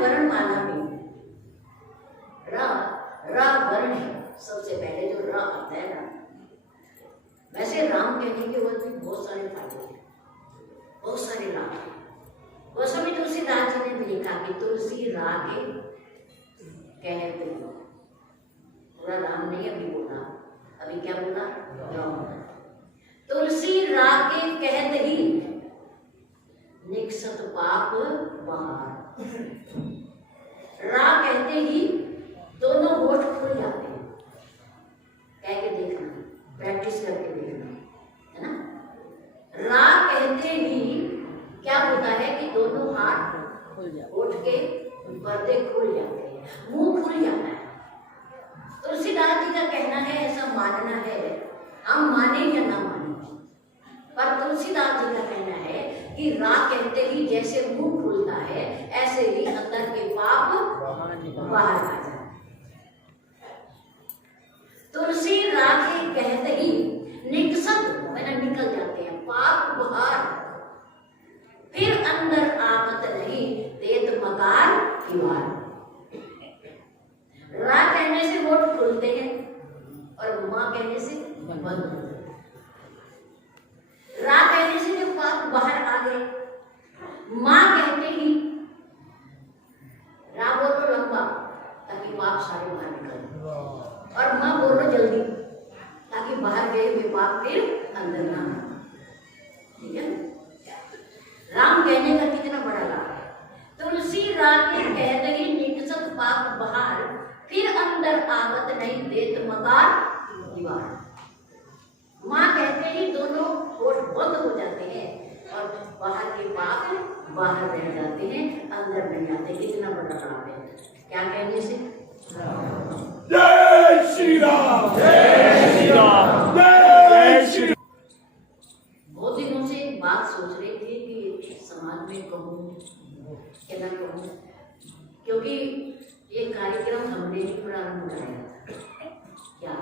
वर्णमाला में रा वर्ण है। सबसे पहले जो रा आता है ना, वैसे राम कहने के बाद भी बहुत सारे फायदे हैं, बहुत सारे लाभ हैं। गोस्वामी तुलसीदास जी ने भी लिखा कि तुलसी रागे कहते हो। पूरा राम नहीं अभी बोला, अभी क्या बोला? राम। तुलसी रागे कहते ही निकसत पाप बाहर। रा कहते ही दोनों होठ खुल जाते हैं। कह के देखना, प्रैक्टिस करके देखना, है ना। रा कहते ही क्या होता है कि दोनों हाथ होठ के पर्दे खुल जाते हैं, मुंह खुल जाता है। तुलसीदास जी का कहना है, ऐसा मानना है, हम माने या ना माने, पर तुलसीदास जी का कहना है कि रा कहते ही जैसे मुंह खुलता है, ऐसे ही अंदर के पाप बाहर आ जाते हैं। तुलसी रा के कहते ही निकसत मैंने निकल जाते हैं पाप बाहर, फिर अंदर आमत नहीं देत मकार दीवार। रा कहने से होठ खुलते हैं और माँ कहने से बंद होते हैं। रा कहने से जो पाप बाहर आ गए, माँ कहते ही रा बोलो लंबा ताकि पाप सारे बाहर निकल, और माँ बोलो जल्दी ताकि बाहर गए हुए पाप फिर अंदर ना आए। ठीक है, राम कहने का कितना बड़ा लाभ है। तुलसी राग के कहते ही निकसत पाप बाहर, फिर अंदर आवत नहीं देत मकार दीवार। माँ कहते ही दोनों होठ बंद हो जाते हैं और बाहर के पाप बाहर रह जाते हैं, अंदर नहीं आते। कितना बड़ा लाभ है। क्या कहने से? जय श्री राम, जय श्री राम, जय श्री। बहुत दिनों से एक बात सोच रही थी कि समाज में कहूँ क्या ना कहूँ, क्योंकि ये कार्यक्रम हमने ही प्रारंभ कराया था। क्या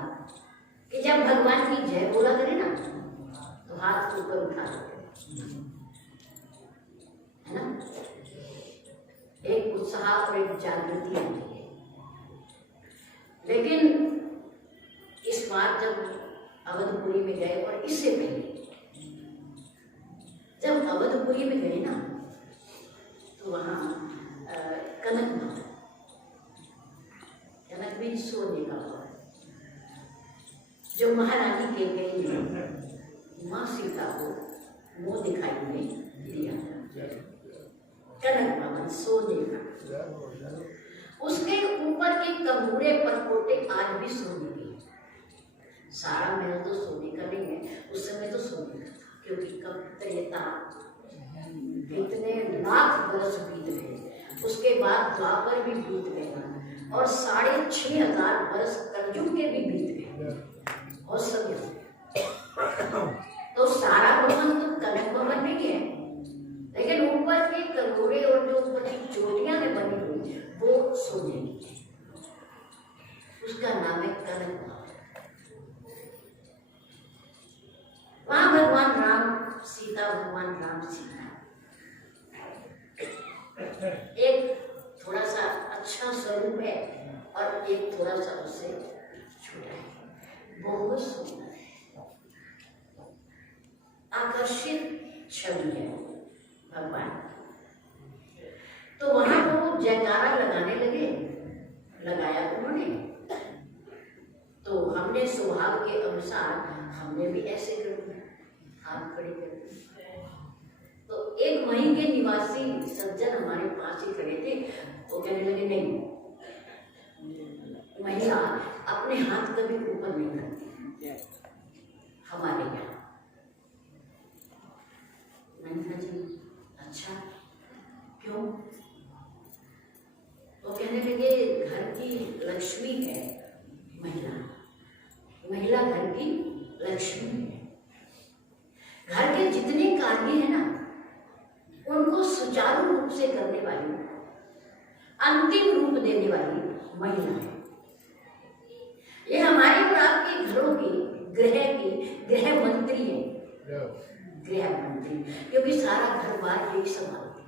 कि जब भगवान की जय बोला करे ना तो हाथ ऊपर उठा देते, है ना। एक उत्साह और एक जागृति आती है। लेकिन इस बार जब अवधपुरी में गए, और इससे पहले जब अवधपुरी में गए ना, तो वहाँ कनक भी सोने का हुआ, जो महारानी के गई माँ सीता को मुँह दिखाई में दिया था। कनक भवन सोने का, उसके ऊपर के कमूरे परकोटे आज भी सोने के। सारा महल तो सोने का नहीं है, उस समय तो सोने का था, क्योंकि कब त्रेता कितने लाख वर्ष बीत गए, उसके बाद द्वापर भी बीत गए, और 6500 वर्ष कलयुग के भी बीत गए, और सब तो सारा भवन तो कनक भवन नहीं है, लेकिन ऊपर के कमोरे और जो ऊपर की चोटियां में बनी हुई वो सोने की है। उसका नाम है कनक भवन। वहां भगवान राम सीता, भगवान राम सीता एक थोड़ा सा अच्छा स्वरूप है और एक थोड़ा सा उससे छोटा है, बहुत सुंदर है, आकर्षित छवि है भगवान। तो वहां वो जयकारा लगाने लगे, लगाया उन्होंने, तो हमने स्वभाव के अनुसार हमने भी ऐसे कर दिया, हाथ खड़े कर दिए। तो एक वहीं के निवासी सज्जन हमारे पास ही खड़े थे, वो कहने लगे नहीं, महिला अपने हाथ कभी ऊपर नहीं करती हमारे यहाँ। मैंने कहा जी अच्छा क्यों? वो कहने लगे घर की लक्ष्मी है महिला, महिला घर की लक्ष्मी है। घर के जितने कार्य है ना उनको सुचारू रूप से करने वाली, अंतिम रूप देने वाली महिला है। ये हमारे और आपके घरों की गृह मंत्री है, गृह मंत्री, क्योंकि सारा घर बार यही संभालती है।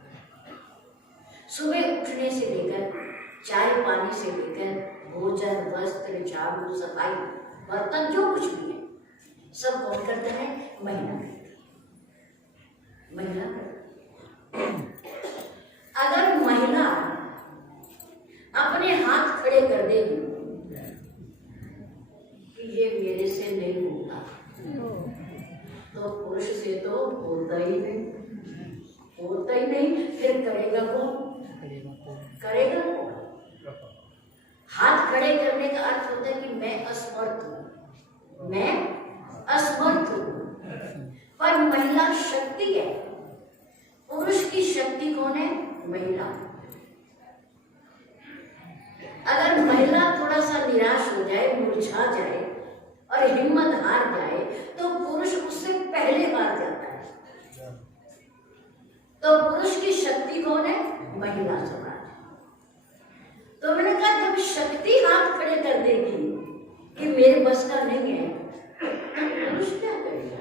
सुबह उठने से लेकर चाय पानी से लेकर भोजन, वस्त्र, झाड़ू, सफाई, बर्तन, जो कुछ भी है सब कौन करता है? महिला करती है। महिला करती है। अगर महिला अपने हाथ खड़े कर देगी कि ये मेरे से नहीं होता, तो पुरुष से तो होता ही नहीं, होता ही नहीं, फिर करेगा कौन? करेगा कौन? हाथ खड़े करने का अर्थ होता है कि मैं असमर्थ हूं, मैं असमर्थ हूं। पर महिला शक्ति है। पुरुष की शक्ति कौन है? महिला। अगर महिला थोड़ा सा निराश हो जाए, मुरझा जाए और हिम्मत हार जाए तो पुरुष उससे पहले हार जाता है। तो पुरुष की शक्ति कौन है? महिला समाज। तो मैंने कहा जब शक्ति हाथ खड़े कर देगी कि मेरे बस का नहीं है, पुरुष क्या करेगा?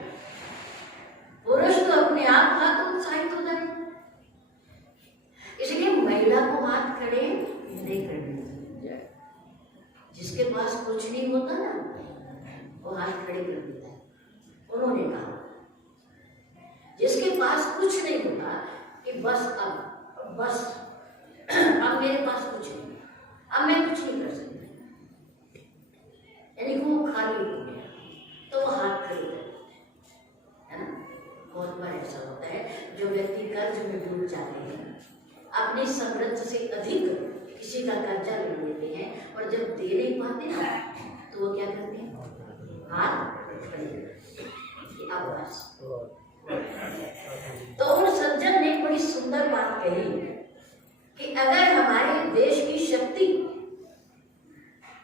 पुरुष तो अपने आप हाथ उत्साहित हो जाए। इसलिए महिला को हाथ खड़े नहीं करने चाहिए। जिसके पास कुछ नहीं होता ना, वो हाथ खड़े कर देता है। उन्होंने कहा जिसके पास कुछ नहीं होता कि बस अब मेरे पास कुछ नहीं, अब मैं कुछ नहीं कर सकती, यानी वो खाली हो गया, तो वो हाथ खड़े कर देता है ना। बहुत बार ऐसा होता है जो व्यक्ति कर्ज में डूब जाते हैं, अपनी समृद्धि से अधिक किसी का कर्जा ले लेते हैं और जब दे नहीं पाते ना तो वो क्या करते हैं? हाथ खड़े करते हैं। अब बस। तो उन सज्जन ने बड़ी सुंदर बात कही कि अगर हमारे देश की शक्ति,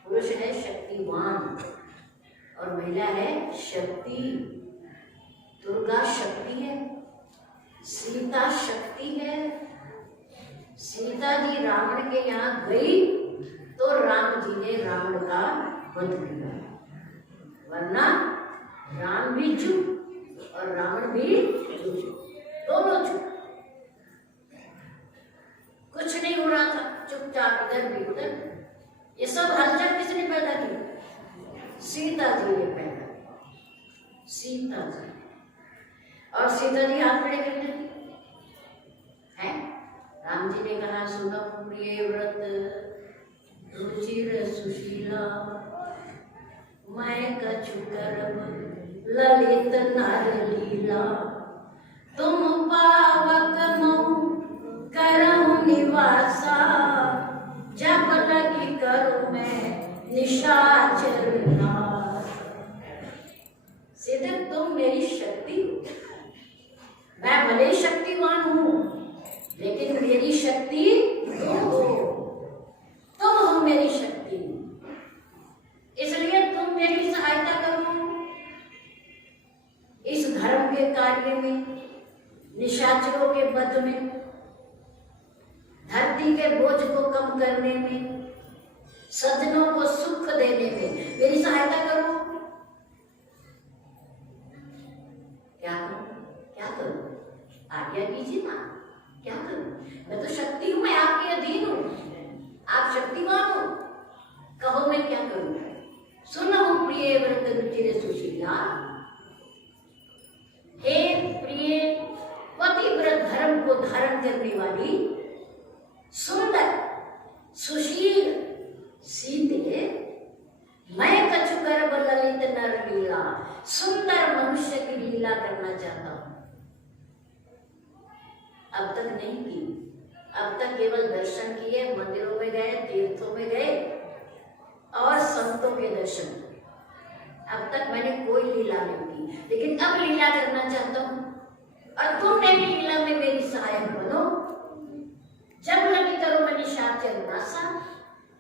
पुरुष है शक्तिवान और महिला है शक्ति, दुर्गा शक्ति है, सीता शक्ति है। सीता जी रावण के यहाँ गई तो राम जी ने रावण का वध किया, वरना राम भी चुप और रावण भी चुप, दोनों चुप। कुछ नहीं हो रहा था, चुपचाप इधर भी उधर। ये सब हलचल किसने पैदा की? सीता जी ने पैदा की। सीता जी और सीता जी हाथ खड़े करते हैं। राम जी ने कहा सुनो प्रिय व्रत रुचिर सुशीला, मैं कछु करब ललित नर लीला, तुम पावक मऊ करहु निवासा, जब लगी करूं मैं निशाचर नाश। सीधे तुम मेरी शक्ति हो, मैं भले शक्तिवान हूं लेकिन मेरी शक्ति तुम हो, तुम हो मेरी शक्ति, इसलिए तुम मेरी सहायता करो इस धर्म के कार्य में, निशाचरों के वध में, धरती के बोझ को कम करने में, सज्जनों को सुख देने में मेरी सहायता करो। क्या करूं? क्या करूं? आज्ञा कीजिए ना, क्या करूं? मैं तो शक्ति हूं, मैं आपके अधीन हूं, आप शक्तिमान हो, कहो मैं क्या करूं? सुनो प्रिय व्रत रुचिर सुशीला, हे प्रिय पतिव्रत धर्म को धारण करने वाली सुंदर सुशील सीते, मैं कछु करब ललित नर लीला, सुंदर मनुष्य की लीला करना चाहता हूं। अब तक नहीं की, अब तक केवल दर्शन किए, मंदिरों में गए, तीर्थों में गए और संतों के दर्शन किए। अब तक मैंने कोई लीला नहीं की, लेकिन अब लीला करना चाहता हूं और तुम मेरी लीला में मेरी सहायक बनो। जब लगी करो मैं निशाचर नासा,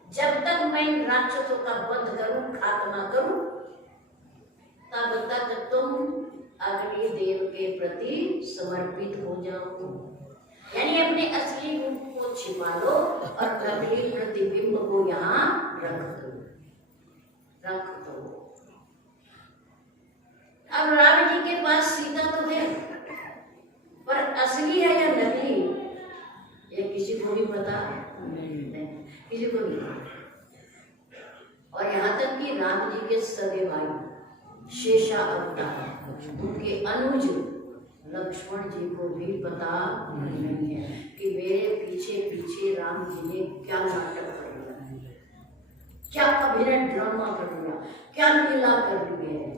जब तक मैं इन राक्षसों का वध करूं, खात्मा करूं, तब तक तुम अग्नि देव के प्रति समर्पित हो जाओ। यानी अपने असली रूप को छिपा लो और नकली प्रतिबिंब को यहाँ रख दो, रख दो। अब राम जी के पास सीता तो है, पर असली है या नकली, ये किसी को भी पता नहीं, किसी को नहीं पता। और यहाँ तक कि राम जी के सगे भाई शेषा अवतार उनके अनुज लक्ष्मण जी को भी पता नहीं है कि मेरे पीछे पीछे राम जी ने क्या नाटक कर लिया, क्या अभिनय ड्रामा कर लिया, क्या लीला कर ली है।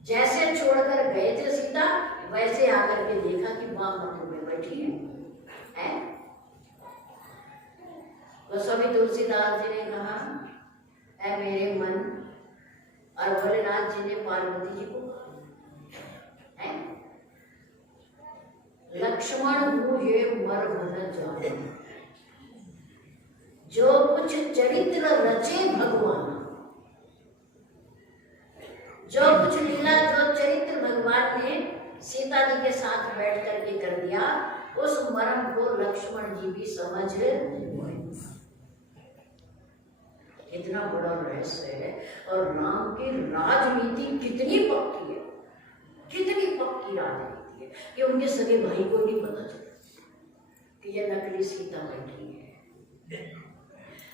जैसे छोड़कर गए थे सीता, वैसे आकर के देखा कि मां मंदिर में बैठी है। तो स्वामी तुलसीदास जी ने कहा, ऐ मेरे मन, और भोलेनाथ जी ने पार्वती जी को है, लक्ष्मण मुझे मर भन जाने, जो कुछ चरित्र रचे भगवान, जो कुछ लीला, जो चरित्र भगवान ने सीता जी के साथ बैठ करके कर दिया, उस मर्म को लक्ष्मण जी भी समझ कितना बड़ा रहस्य है। और राम की राजनीति कितनी पक्की है, कितनी पक्की राजनीति है कि उनके सगे भाई को नहीं पता चला कि यह नकली सीता बैठी है।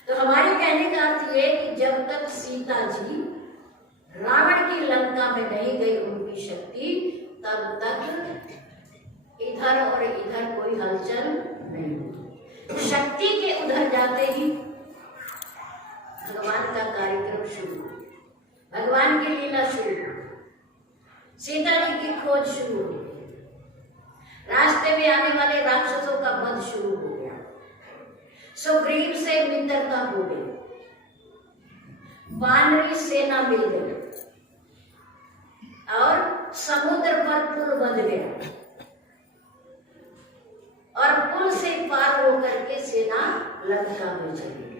तो हमारे कहने का अर्थ ये कि जब तक सीता जी रावण की लंका में नहीं गई उनकी शक्ति, तब तक इधर और इधर कोई हलचल नहीं। शक्ति के उधर जाते ही भगवान का कार्यक्रम शुरू, भगवान की लीला शुरू, सीता जी की खोज शुरू हो गई, रास्ते में आने वाले राक्षसों का वध शुरू हो गया, सुग्रीव से मित्रता हो गई, वानरी सेना मिल गई और समुद्र पर पुल बन गया, और पुल से पार होकर के सेना लंका में चली गई।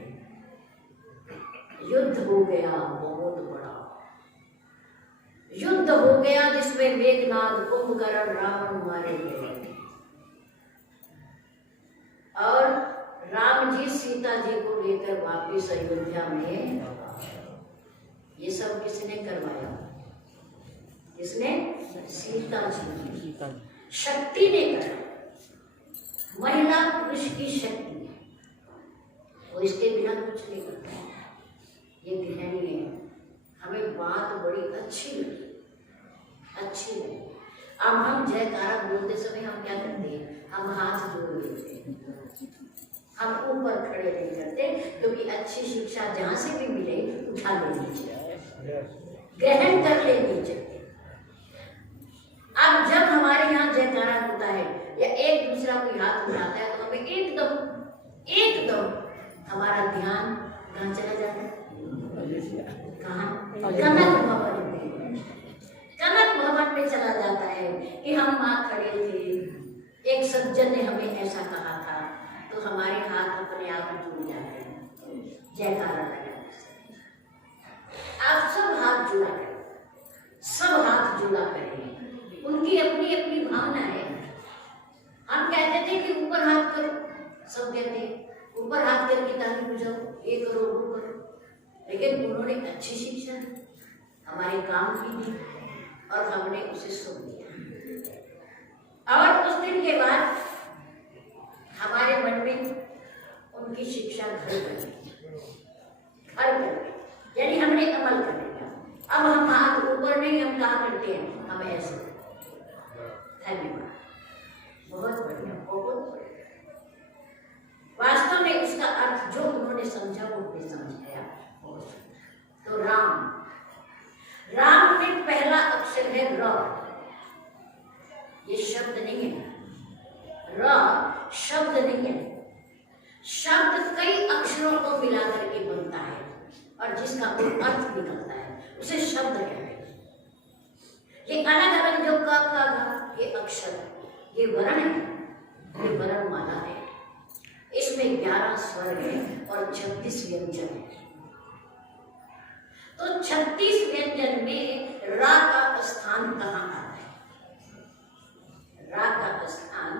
युद्ध हो गया, बहुत बड़ा युद्ध हो गया, जिसमें मेघनाद, कुंभकर्ण, रावण मारे गए। और राम जी सीता जी को लेकर वापिस अयोध्या में, ये सब किसने करवाया? किसने? सीता जी, शक्ति ने करा। महिला पुरुष की शक्ति, और इसके बिना कुछ नहीं करता। ये गहरी है, हमें बात बड़ी अच्छी लगी, अच्छी लगी। अब हम जयकारा बोलते समय हम क्या करते हैं? हम हाथ जोड़ लेते हैं, हम ऊपर खड़े नहीं करते, क्योंकि अच्छी शिक्षा जहां से भी मिले उठा लेनी चाहिए, ग्रहण कर लेनी चाहिए। अब जब हमारे यहाँ जयकारा होता है या एक दूसरा कोई हाथ उठाता है, तो हमें एकदम हमारा ध्यान कहाँ चला जाता है? कहाँ? कनक भवन में, कनक भवन में चला जाता है कि हम वहाँ खड़े थे, एक सज्जन ने हमें ऐसा कहा था, तो हमारे हाथ अपने आप जुड़ जाते हैं जयकारा लगाने से। आप सब हाथ जुड़ा करें, सब हाथ जुड़ा करें, उनकी अपनी अपनी भावना है। हम कहते थे कि ऊपर हाथ करो, सब कहते हैं ऊपर हाथ करके ताली बजाओ, ये करो वो करो, लेकिन उन्होंने अच्छी शिक्षा हमारे काम की दी और हमने उसे सुन लिया। और उस दिन के बाद हमारे मन में उनकी शिक्षा घर कर यानी हमने अमल कर लिया। अब हम हाथ ऊपर नहीं, हम कहा करते हैं, हम ऐसे। धन्यवाद, बहुत बढ़िया, बहुत बढ़िया। वास्तव में उसका अर्थ जो उन्होंने समझा वो भी समझाया। तो राम में पहला अक्षर है र, ये शब्द नहीं है, र शब्द नहीं है। शब्द कई अक्षरों को मिलाकर के बनता है और जिसका कोई अर्थ निकलता है, उसे शब्द कहते हैं। ये अलग अलग जो क ख ग ये अक्षर, ये वर्ण है, ये वर्णमाला है। इसमें 11 स्वर है और 36 व्यंजन है। तो 36 व्यंजन में रा का स्थान कहाँ आता है? रा का स्थान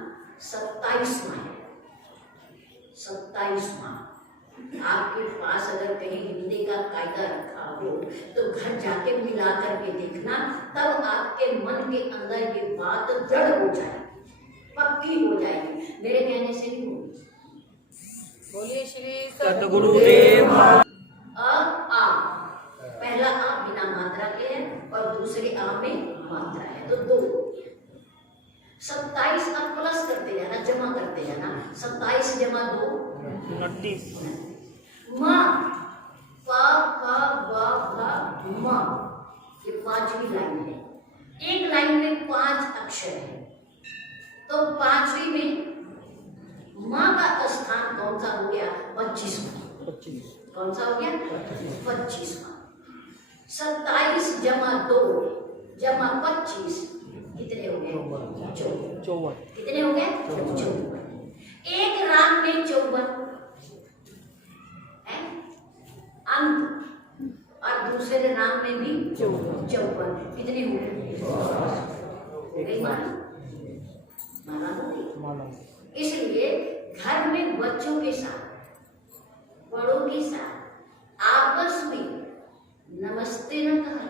27वां है, 27वां। आपके पास अगर कहीं हिंदी का कायदा रखा हो तो घर जाके मिला करके देखना, तब आपके मन के अंदर ये बात दृढ़ हो जाएगी, पक्की हो जाएगी। मेरे कहने से नहीं होगा। बोलिए श्री सतगुरुदेव आ पहला आ बिना मात्रा के है और दूसरे आ में मात्रा है, तो 2 27 आप प्लस करते जाना, जमा करते जाना। 27 जमा 2 29 माँ, पा पा बा भा माँ, ये 5वीं लाइन है। एक लाइन में 5 अक्षर है, तो 5वीं में माँ का स्थान कौन सा हो गया? 25वां। कौन सा हो गया? 25वां। 27 जमा 2 जमा 25 कितने हो गए? 54। कितने हो गए? 54। एक राम में 54 है अंक, और दूसरे राम में भी 54। कितने हो गए? हो गई माला हो गई। इसलिए घर में बच्चों के साथ, बड़ों के साथ आपस में नमस्ते न कहा,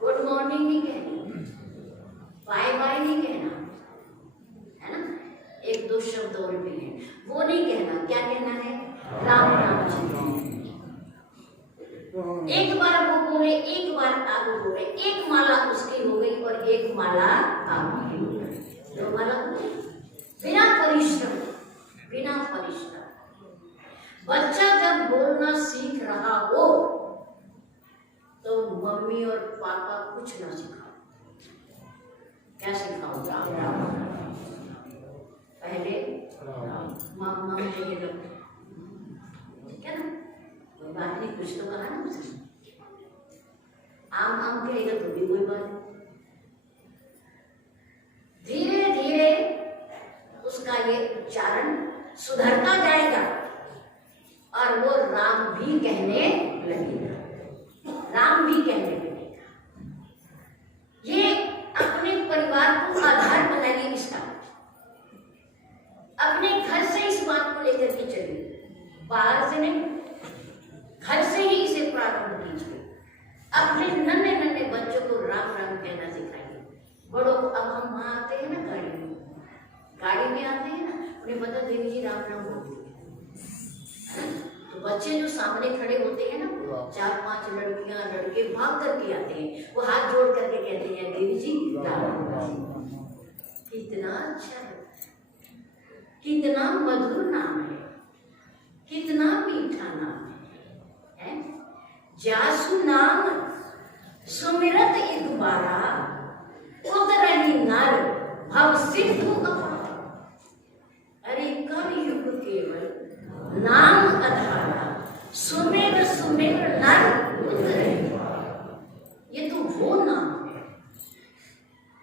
गुड मॉर्निंग नहीं कहना, बाय बाय नहीं कहना, है ना? 1-2 शब्द और भी हैं, वो नहीं कहना। क्या कहना है? राम राम जी। एक बार वो बोले, एक बार आप बोले, एक माला उसकी हो गई और एक माला आपकी हो गई। 2 माला हो गई बिना परिश्रम, बिना परिश्रम। बच्चा जब बोलना सीख रहा हो तो मम्मी और पापा कुछ ना सिखाओ। क्या सिखाओ? पहले मामा कहे लो, क्या ना, कोई बात नहीं, कुछ तो कहा ना मुझे। आम आम कहेगा तो भी कोई बात नहीं। धीरे धीरे उसका ये उच्चारण सुधरता जाएगा और वो राम भी कहने लगेगा, राम भी कहने लगेगा। ये अपने परिवार को आधार बनाइए इसका, अपने घर से इस बात को लेकर के चलिए, बाहर से नहीं, घर से ही इसे प्रारंभ कीजिए। अपने नन्हे नन्हे बच्चों को राम राम कहना सिखाइए। बड़ों को, अब हम वहां आते हैं ना, गाड़ी में आते हैं ना, उन्हें पता देवी जी राम राम बोलते हैं, तो बच्चे जो सामने खड़े होते हैं ना, 4-5 लड़कियां लड़के भाग करके आते हैं, वो हाथ जोड़ करके कहते हैं देवी जी राम राम। कितना अच्छा है, कितना मधुर नाम है, कितना मीठा नाम है। जासु नाम सुमिरत एक बारा, उतरही नर भव सिंधु अपार। अरे कल युग केवल नाम अधारा, सुमेर सुमेर नर उतरे। ये तो वो नाम है,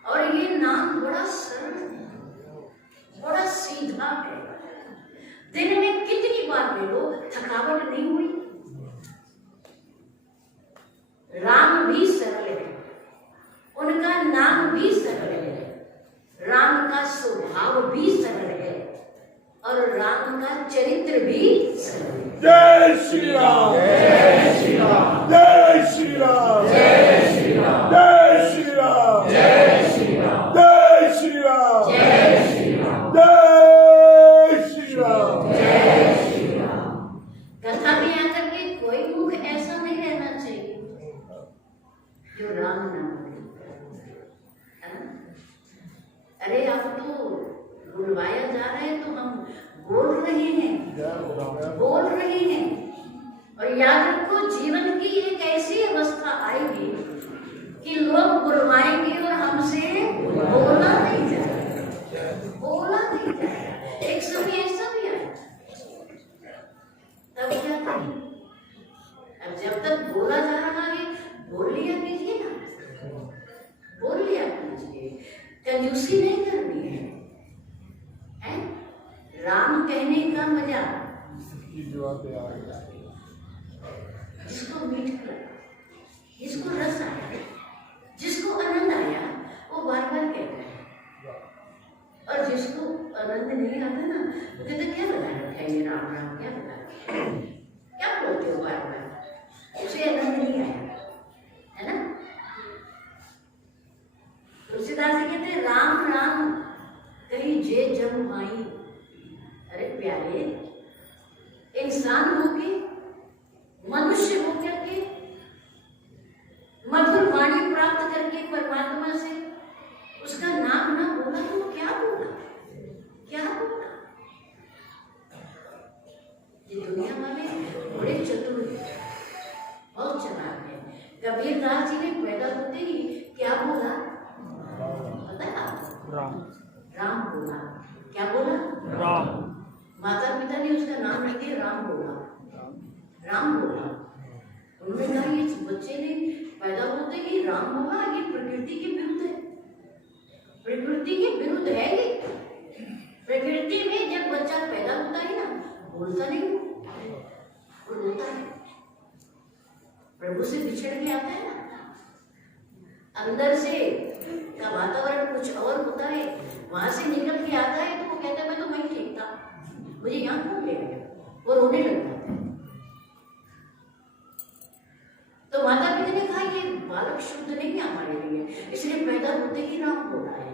और ये नाम बड़ा सरल है, बड़ा सीधा है। दिन में कितनी बार ले लो, थकावट नहीं हुई। राम भी सरल है, उनका नाम भी सरल है, राम का स्वभाव भी सरल है, और राम का चरित्र भी सरल है। जय श्री राम, जय श्री राम, जय श्री राम, जय श्री राम, जय श्री राम, जय श्री राम, जय श्री राम, जय श्री राम, जय श्री राम, जय श्री राम। कथा में आकर के कोई मुख ऐसा नहीं रहना चाहिए जो राम नाम बोले, है ना? अरे आप तो बुलवाया जा रहे हैं, तो हम बोल रहे हैं, बोल रहे हैं। और याद रखो, जीवन की एक ऐसी अवस्था आएगी कि लोग बुलवाएंगे और हमसे बोला नहीं जाएगा, बोला नहीं जाएगा। एक समय ऐसा भी आया, तब क्या करें? अब जब तक बोला जा रहा है, बोल लिया कीजिए ना, बोल लिया कीजिए, कंजूसी नहीं करनी है, हैं? राम कहने का मजा, जिसको मीठ लगा, जिसको रस आया, जिसको आनंद आया, वो बार बार कहता है। और जिसको आनंद नहीं आता ना, वो कहते क्या बता रखा है ये राम राम, क्या बता रखा है, क्या बोलते हो बार बार, उसे आनंद नहीं आया, है ना? तुलसीदास जी कहते हैं राम राम कहीं जे जम आई। अरे प्यारे, इंसान होके, मनुष्य होकर के, मधुर वाणी प्राप्त करके परमात्मा से उसका नाम ना बोला तो वो क्या बोला, क्या बोला। ये दुनिया वाले बड़े चतुर हैं, बहुत चालाक है। कबीरदास जी ने पैदा होते ही क्या बोला पता है आपको? राम बोला। क्या बोला? राम। माता पिता ने उसका नाम रख दिया राम बोला, राम बोला। उन्होंने कहा ये बच्चे ने पैदा होते ही राम बोला, ये प्रकृति के विरुद्ध है, प्रकृति के विरुद्ध है ये। प्रकृति में जब बच्चा पैदा होता है ना, बोलता नहीं, वो रोता है। प्रभु से बिछड़ के आता है ना, अंदर से का वातावरण कुछ और होता है, वहां से निकल के आता है तो वो कहता है मैं तो वहीं ठीक था, मुझे यहाँ कौन ले गया, वो रोने लग जाता है। तो माता पिता ने कहा ये बालक शुद्ध नहीं है हमारे लिए, इसलिए पैदा होते ही राम बोला है,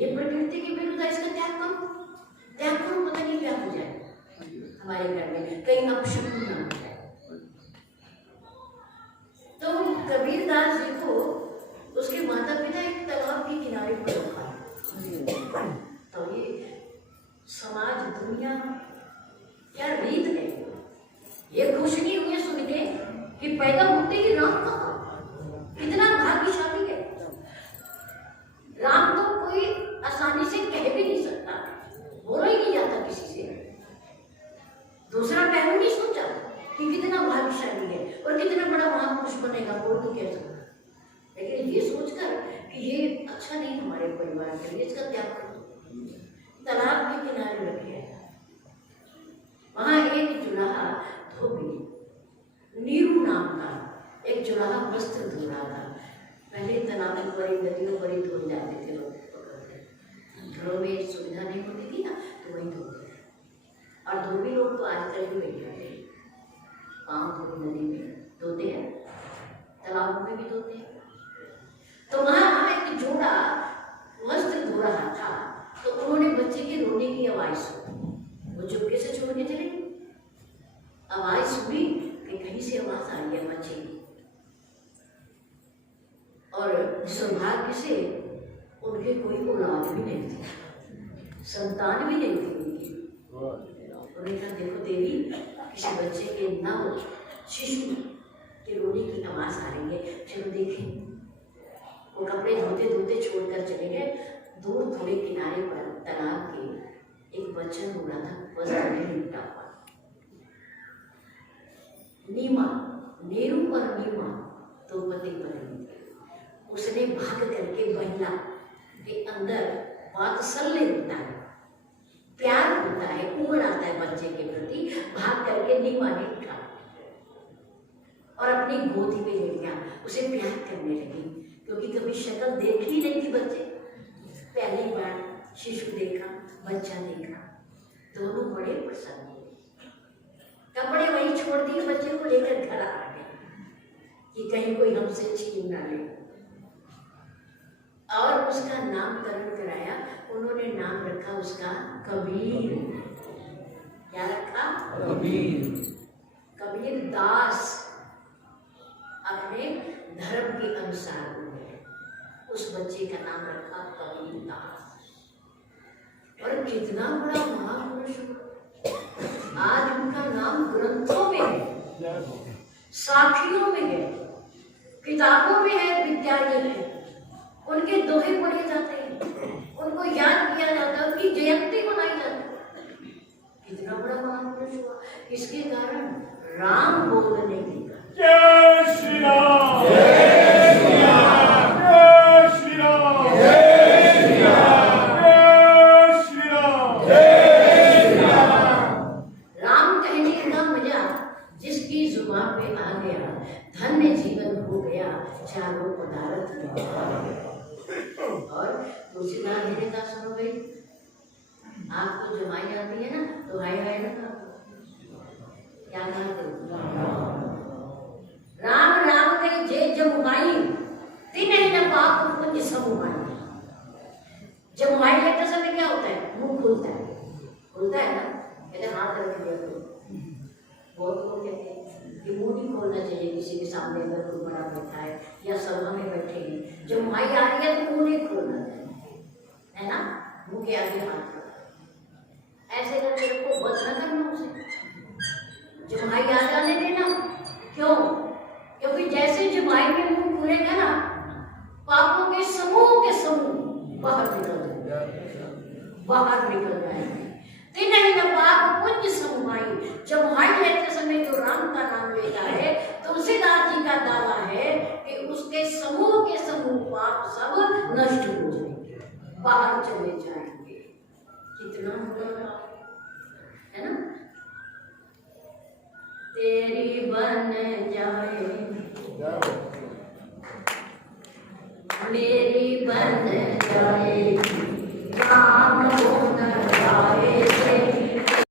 ये प्रकृति के विरुद्ध है, इसका त्याग करो, त्याग करो, पता नहीं क्या हो जाए हमारे घर में, कहीं अपशुद्ध ना हो जाए। तो कबीरदास जी को उसके माता पिता एक तालाब के किनारे पर रखा। तो ये समाज दुनिया क्या रीत है, ये खुश नहीं हुए सुन के कि पैदा होते ही राम कहा, इतना भाग्यशाली है। राम तो कोई आसानी से कह भी नहीं सकता, बोला ही नहीं जाता किसी से। दूसरा पहलू नहीं सोचा कि कितना भाग्यशाली है और कितना बड़ा महापुरुष बनेगा, बोल तो क्या सकता। लेकिन ये सोचकर कि ये अच्छा नहीं हमारे परिवार के लिए, इसका त्याग कर दो, तालाब के किनारे रख दिया। वहां एक जुलाहा धोबी नीरू नाम का एक जुलाहा वस्त्र धो रहा था। पहले तालाबों पर, नदियों पर ही धोए जाते थे लोग, घरों में सुविधा नहीं होती थी ना, तो वही धोते। और धोबी लोग तो आजकल भी वही होते हैं, पाँव धोबी नदी में धोते हैं, तालाबों में भी धोते हैं। तो वहां एक जोड़ा वस्त्र धो रहा था, तो उन्होंने बच्चे के रोने की आवाज सुनी, वो चुपके से छोड़ के चले। आवाज सुनी कि कहीं से आवाज आ रही है बच्चे की, और सौभाग्य से उनके कोई औलाद भी नहीं थी, संतान भी नहीं थी उनकी। उन्होंने कहा देखो देवी, किसी बच्चे के नव शिशु के रोने की आवाज आ रही है, चलो देखें। वो कपड़े धोते धोते छोड़कर चले गए। दूर थोड़े किनारे पर तालाब के एक बच्चा रो रहा था, वस्त्र में लिपटा हुआ। नीमा, नेरू और नीमा तो पति पत्नी, उसने भाग करके महिला के अंदर वात्सल्य होता है, प्यार होता है, उमड़ आता है बच्चे के प्रति, भाग करके नीमा ने उठा और अपनी गोदी में ले लिया, उसे प्यार करने लगी। क्योंकि कभी शक्ल देख ही नहीं थी बच्चे, पहली बार शिशु देखा, बच्चा देखा, दोनों बड़े प्रसन्न हुए। कपड़े वहीं छोड़ दिए, बच्चे को लेकर घर आ गए कि कहीं कोई हमसे छीन ना ले। और उसका नामकरण कराया, उन्होंने नाम रखा उसका कबीर। क्या रखा? कबीर। कबीर दास, अपने धर्म के अनुसार उस बच्चे का नाम रखा कबीर दास। और कितना बड़ा महापुरुष, आज उनका नाम ग्रंथों में है, साखियों में है, किताबों में है, विद्यालय में उनके दोहे पढ़े जाते हैं, उनको याद किया जाता है, उनकी जयंती मनाई जाती है। कितना बड़ा महापुरुष हुआ, इसके कारण राम बोलने लगा। जय श्री राम, जय श्री राम, जय श्री राम, जय श्री राम, जय श्री राम, जय श्री राम। राम कहने का मजा जिसकी जुबान पे आ गया, धन्य जीवन हो गया, चारों पदार्थ में। और तुलसीदास जी ने कहा सुनो भाई, आपको जमाई आती है ना, तो हाय हाय ना क्या राम राम कही जे जमुआई, तीन ही न पाप पुण्य समुआई। जमुआई लेते समय क्या होता है? मुंह खुल होता है ना, कहते हाथ रख दिया तो बहुत लोग कहते हैं कि मुंह नहीं खोलना चाहिए किसी के सामने, अगर कोई बड़ा बैठा है या सभा में बैठे हैं, जब माई आ रही है तो मुंह नहीं खोलना चाहिए, है ना, मुंह के आगे हाथ रखा, ऐसे करके रखो, बंद न करना उसे, जमाई आ जाने देना। क्यों? क्योंकि जैसे जमाई में मुंह खुलेगा ना, पापों के समूह बाहर निकल जाएंगे। तीन ही न पाप पुण्य समुहाई, जमाई लेते समय जो राम का नाम लेता है, तुलसीदास जी का दावा है कि उसके समूह के समूह पाप सब नष्ट हो जाएंगे, बाहर चले जाएंगे। कितना होगा, है ना? तेरी बन जाए मेरी बन जाए